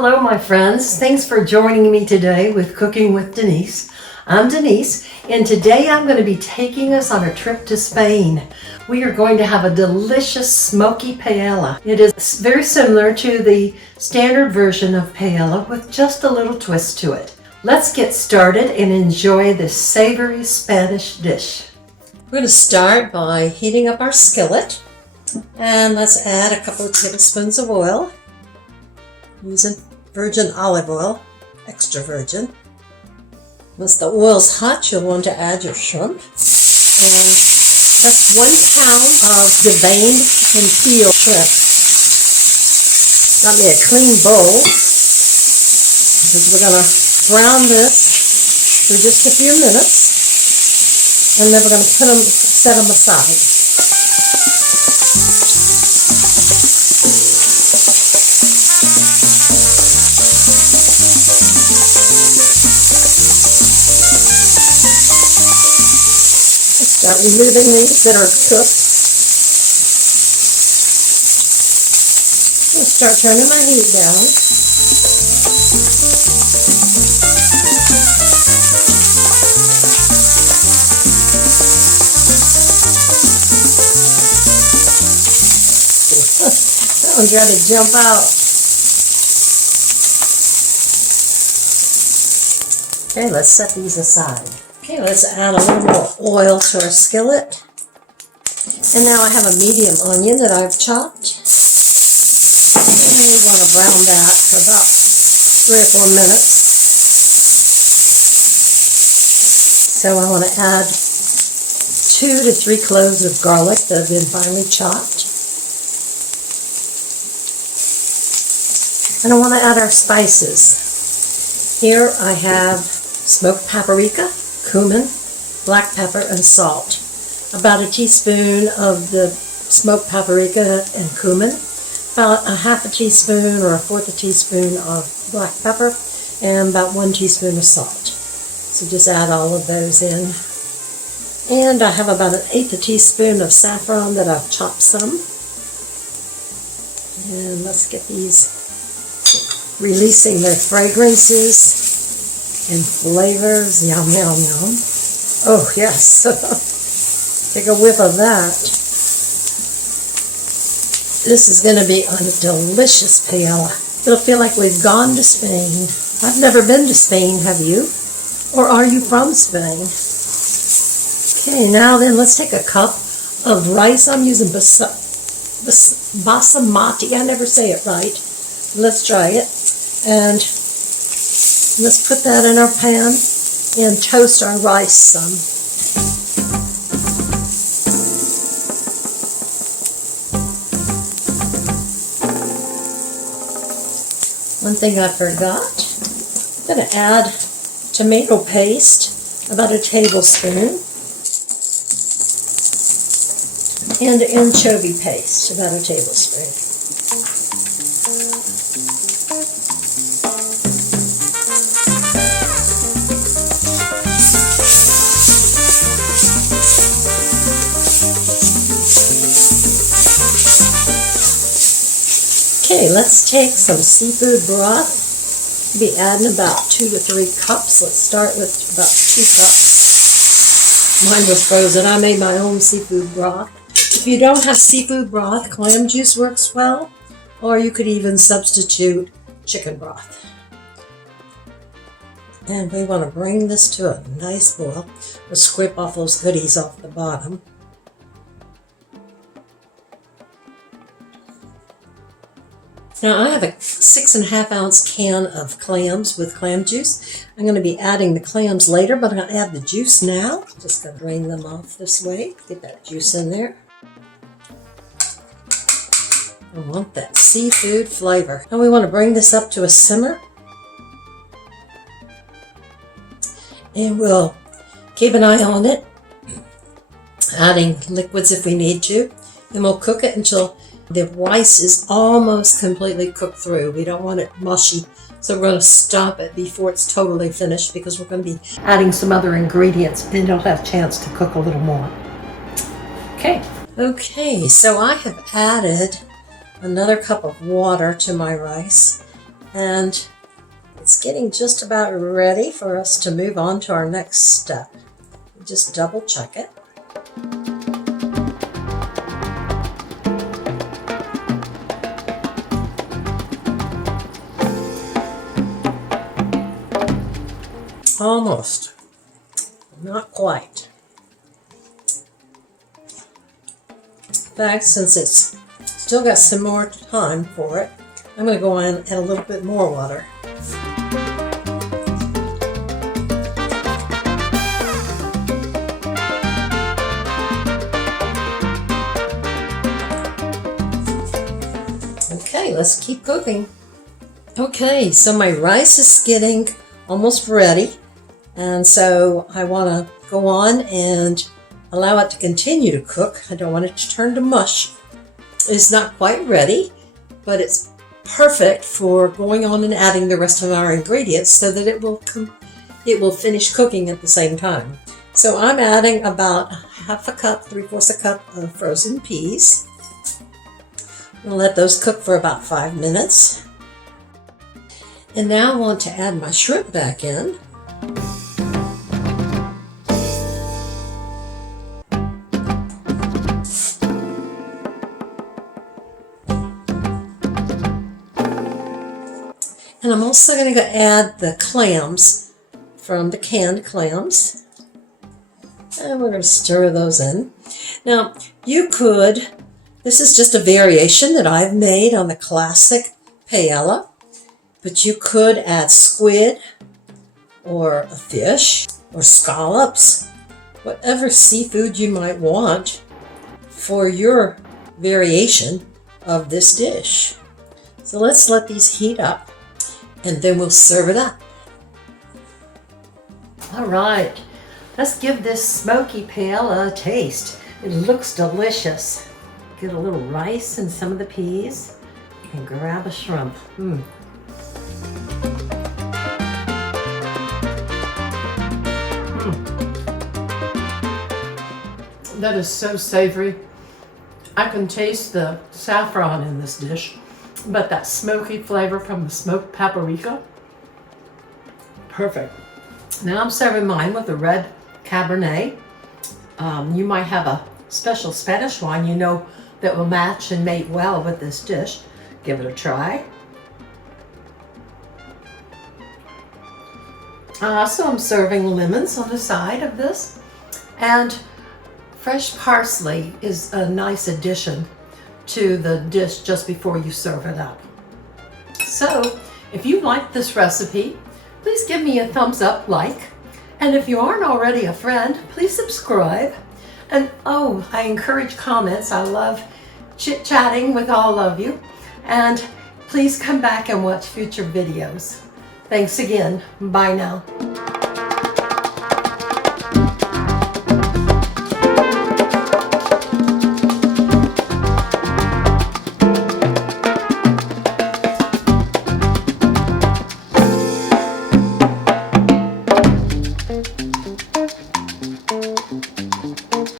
Hello, my friends. Thanks for joining me today with Cooking with Denise. I'm Denise, and today I'm going to be taking us on a trip to Spain. We are going to have a delicious smoky paella. It is very similar to the standard version of paella with just a little twist to it. Let's get started and enjoy this savory Spanish dish. We're going to start by heating up our skillet, and let's add a couple of tablespoons of oil. Using virgin olive oil, extra virgin. Once the oil's hot, you'll want to add your shrimp. And that's 1 pound of deveined and peeled shrimp. Got me a clean bowl, because we're going to brown this for just a few minutes, and then we're going to set them aside. Start removing these that are cooked. I'll start turning my heat down. That one's ready to jump out. Okay, let's set these aside. Okay, let's add a little more oil to our skillet. And now I have a medium onion that I've chopped. And we want to brown that for about 3 or 4 minutes. So I want to add 2 to 3 cloves of garlic that have been finely chopped. And I want to add our spices. Here I have smoked paprika, cumin, black pepper, and salt. About a teaspoon of the smoked paprika and cumin, about a half a teaspoon or a fourth a teaspoon of black pepper, and about 1 teaspoon of salt. So just add all of those in. And I have about 1/8 a teaspoon of saffron that I've chopped some. And let's get these releasing their fragrances and flavors. Yum, yum, yum. Oh, yes. Take a whiff of that. This is going to be a delicious paella. It'll feel like we've gone to Spain. I've never been to Spain, have you? Or are you from Spain? Okay, now then, let's take a cup of rice. I'm using basmati. I never say it right. Let's try it. And let's put that in our pan and toast our rice some. One thing I forgot, I'm going to add tomato paste, about a tablespoon, and anchovy paste, about a tablespoon. Okay, let's take some seafood broth. We'll be adding about 2 to 3 cups. Let's start with about 2 cups. Mine was frozen. I made my own seafood broth. If you don't have seafood broth, clam juice works well, or you could even substitute chicken broth. And we want to bring this to a nice boil. We'll scrape off those goodies off the bottom. Now I have a 6.5 ounce can of clams with clam juice. I'm going to be adding the clams later, but I'm going to add the juice now. Just going to drain them off this way. Get that juice in there. I want that seafood flavor. Now we want to bring this up to a simmer. And we'll keep an eye on it, adding liquids if we need to. And we'll cook it until the rice is almost completely cooked through. We don't want it mushy, so we're going to stop it before it's totally finished because we're going to be adding some other ingredients. Then you'll have a chance to cook a little more. Okay, so I have added another cup of water to my rice, And it's getting just about ready for us to move on to our next step. Just double check it. Almost. Not quite. In fact, since it's still got some more time for it, I'm going to go in and add a little bit more water. Okay, let's keep cooking. Okay, so my rice is getting almost ready. And so I want to go on and allow it to continue to cook. I don't want it to turn to mush. It's not quite ready, but it's perfect for going on and adding the rest of our ingredients so that it will finish cooking at the same time. So I'm adding about half a cup, 3/4 a cup of frozen peas. I'll let those cook for about 5 minutes. And now I want to add my shrimp back in. And I'm also going to add the clams from the canned clams. And we're going to stir those in. Now, this is just a variation that I've made on the classic paella, but you could add squid or a fish or scallops, whatever seafood you might want for your variation of this dish. So let's let these heat up, and then we'll serve it up. All right, let's give this smoky paella a taste. It looks delicious. Get a little rice and some of the peas, and grab a shrimp. That is so savory. I can taste the saffron in this dish, but that smoky flavor from the smoked paprika, perfect. Now I'm serving mine with a red Cabernet. You might have a special Spanish wine you know that will match and mate well with this dish. Give it a try. So I'm serving lemons on the side of this, and fresh parsley is a nice addition to the dish just before you serve it up. So if you like this recipe, please give me a thumbs up, and if you aren't already a friend, please subscribe. And I encourage comments. I love chit-chatting with all of you. And please come back and watch future videos. Thanks again. Bye now.